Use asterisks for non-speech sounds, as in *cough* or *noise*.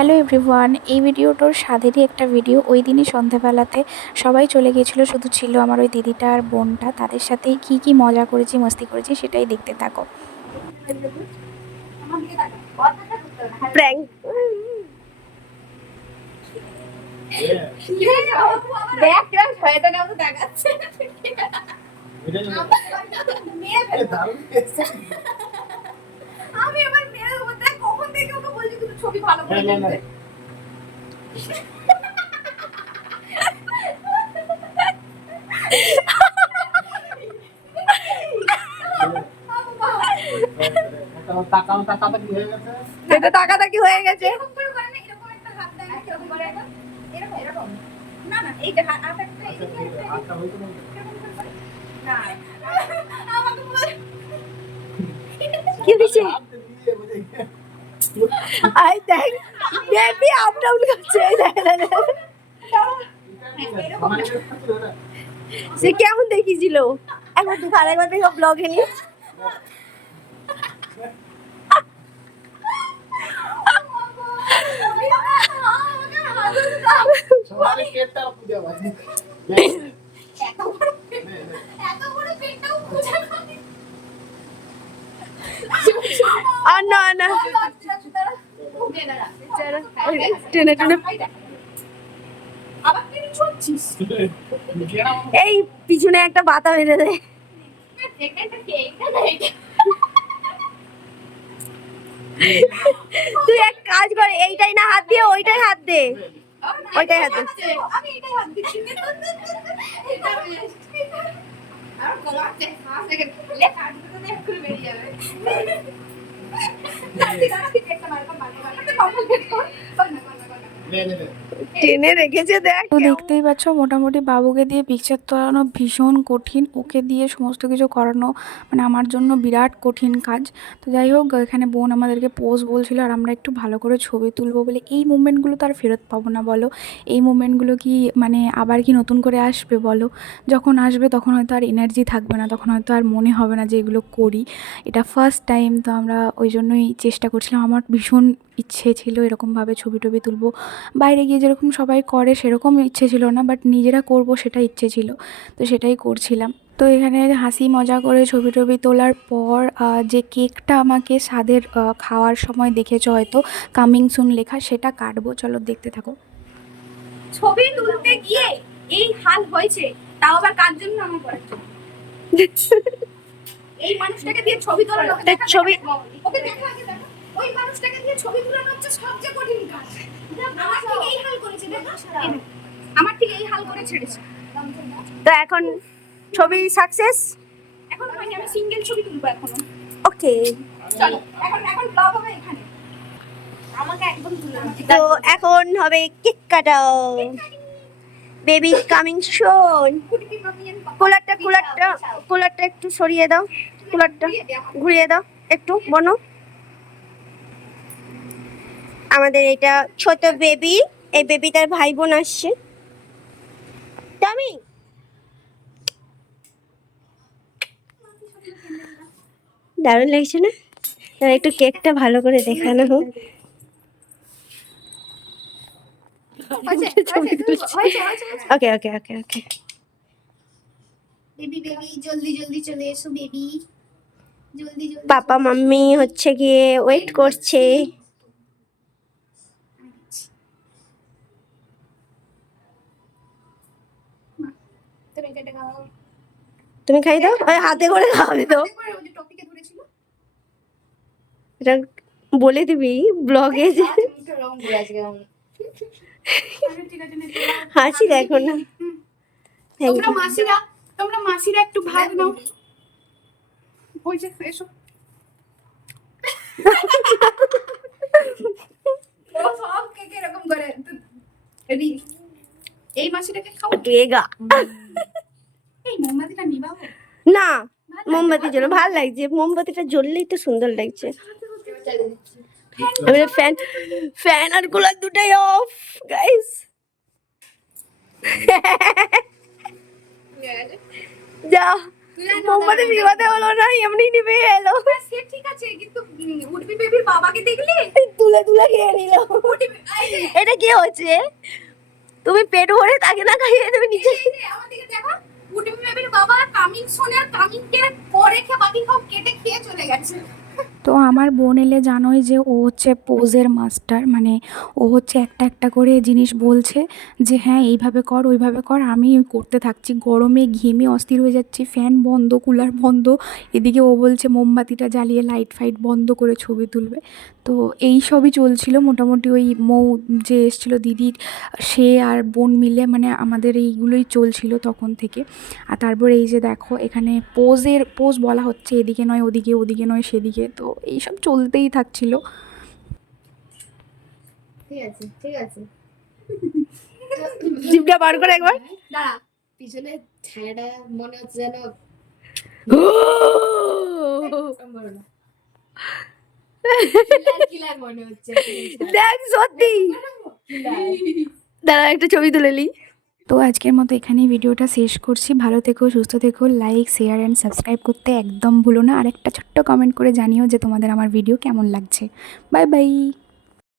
Hello everyone এই ভিডিওটার স্বাদেরই একটা ভিডিও ওই দিনই সন্ধ্যাবেলাতে সবাই চলে গিয়েছিল শুধু ছিল আমার ওই দিদিটা আর বোনটা। তাদের সাথেই কি কি মজা করেছি মস্তি করেছি সেটাই দেখতে থাকো। আমি আবার মেরে দেবো দেখ কখন থেকে ওকে বলছি কিন্তু ছবি ভালো করে হয়ে গেছে তাকাতাকি হয়ে গেছে। না, না, এইটা হাত- একটা না আমাকে বল। কি হয়েছে আই দেখ বেবি আপ ডাউন করছে সে কেমন দেখিয়েছিল? একবার তুই খালা একবার দেখো ব্লগে বাজে এত বড় পেটটাও খুঁজে। *laughs* আর না না। এই পিছনে একটা বাতা বেঁধে দে। এটা তুই এক কাজ কর, এইটাই না হাত দিয়ে, ওইটাই হাত দে। ওইটাই হাতে। আমি এটাই হাত দিচ্ছি এটা বেস্ট টেনে রেখেছে দেখ তো দেখতেই পাচ্ছ মোটামুটি বাবুকে দিয়ে পিকচার তোলানো ভীষণ কঠিন ওকে দিয়ে সমস্ত কিছু করানো মানে আমার জন্য বিরাট কঠিন কাজ। তো যাই হোক এখানে বোন আমাদেরকে পোজ বলছিল আর আমরা একটু ভালো করে ছবি তুলবো বলে। এই মুমেন্টগুলো তো আর ফেরত পাবো না বলো। এই মুমেন্টগুলো কি মানে আবার কি নতুন করে আসবে বলো? যখন আসবে তখন হয়তো আর এনার্জি থাকবে না তখন হয়তো আর মনে হবে না যে এগুলো করি। এটা ফার্স্ট টাইম তো আমরা ওই জন্যই চেষ্টা করছিলাম। আমার ভীষণ ইচ্ছে ছিল এরকমভাবে ছবি টবি তুলবো। বাইরে গিয়ে যেরকম সবাই করে সেরকম ইচ্ছে ছিল না বাট নিজেরা করব সেটা ইচ্ছে ছিল তো সেটাই করছিলাম। তো এখানে হাসি মজা করে ছবি টবি তোলার পর যে কেকটা আমাকে স্বাদের খাওয়ার সময় দেখেছ হয়তো কামিং সুন লেখা সেটা কাটবো চলো দেখতে থাকো। ছবি তুলতে গিয়ে এই হাল হয়েছে তাও আবার কার জন্য আমার *laughs* এই মানুষটাকে দিয়ে ছবি তোলানো তা ছবি- ওকে দেখা ওই মানুষটাকে দিয়ে ছবি তোলানো হচ্ছে সবচেয়ে কঠিন কাজ। আমার ঠিক এই হাল করেছে দেখা। আমার ঠিক এই হাল করে ছেড়েছে। তো এখন ছবি সাকসেস এখন আমি সিঙ্গেল ছবি তুলবো এখনও। ওকে চলো এখন এখন ব্লগ হবে এখানে। আমাকে একদম তো এখন হবে কেক কাটাও বেবি কামিং শোন কুলারটা কুলারটা কুলারটা একটু সরিয়ে দাও। কুলারটা ঘুরিয়ে দাও। একটু বনো। আমাদের এটা ছোট বেবি এই বেবি তার ভাই বোন আসছে। টামি দারুণ লাগছে না? তাহলে একটু কেকটা ভালো করে দেখানো হোক। ওকে ওকে ওকে ওকে বেবি বেবি জলদি জলদি চলে এসো বেবি পাপা মাম্মি হচ্ছে গিয়ে ওয়েট করছে। তুমি খাই দাও? ওই হাতে করে খাওয়াবে তো। এটা বলে দিবি ব্লগে যে। নে, চলো। হাসি দেখো না। তোমরা মাসিরা তোমরা মাসিরা একটু ভাগ নাও। ওই যে এসো। এই মাসিটাকে খাও রেগা এই মোমবাতিটা নিবাও না মোমবাতি জ্বলো ভালো লাগছে মোমবাতিটা জ্বললেই তো সুন্দর লাগছে এবারে ফ্যান ফ্যান আর কুলার দুটাই অফ গাইস যা মোমবাতি বিবাদে হলো না এমনি নিবে এলো হ্যাঁ, ঠিক আছে কিন্তু উডবি বেবির বাবাকে দেখলি তুলে তুলে খেয়ে নিল এটা কি হচ্ছে তুমি পেট ভরে তাকে না খাইয়ে তুমি নিচে আমার দিকে দেখো উডবি বেবির বাবা কামিং সোনের কামিং কে পরে খেয়ে বাকি সব কেটে খেয়ে চলে গেছে। তো আমার বোন এলে জানোই যে ও হচ্ছে পোজের মাস্টার মানে ও হচ্ছে একটা একটা করে জিনিস বলছে যে হ্যাঁ এইভাবে কর, ওইভাবে কর, আমি করতে থাকছি। গরমে ঘেমে অস্থির হয়ে যাচ্ছি, ফ্যান বন্ধ, কুলার বন্ধ। এদিকে ও বলছে মোমবাতিটা জ্বালিয়ে লাইট ফাইট বন্ধ করে ছবি তুলবে। তো এই সবই চলছিল। মোটামুটি ওই মৌ যে এসেছিল দিদির, সে আর বোন মিলে মানে আমাদের এইগুলোই চলছিল তখন থেকে। আর তারপর এই যে দেখো, এখানে পোজের, পোজ বলা হচ্ছে, এদিকে নয়, ওদিকে ওদিকে নয়, সেদিকে। তো এইসব চলতেই থাকছিল। ঠিক আছে ঠিক আছে। জিভটা বার করে একবার। দাঁড়া পিছনে ছায়াটা মনে হচ্ছে যেন দেখ সত্যি। দাঁড়া একটা ছবি তুলে নি তো আজকের মতো এখানেই ভিডিওটা শেষ করছি। ভালো থেকো, সুস্থ থেকো লাইক শেয়ার অ্যান্ড সাবস্ক্রাইব করতে একদম ভুলো না। আর একটা ছোট্ট কমেন্ট করে জানিও যে তোমাদের আমার ভিডিও কেমন লাগছে। Bye bye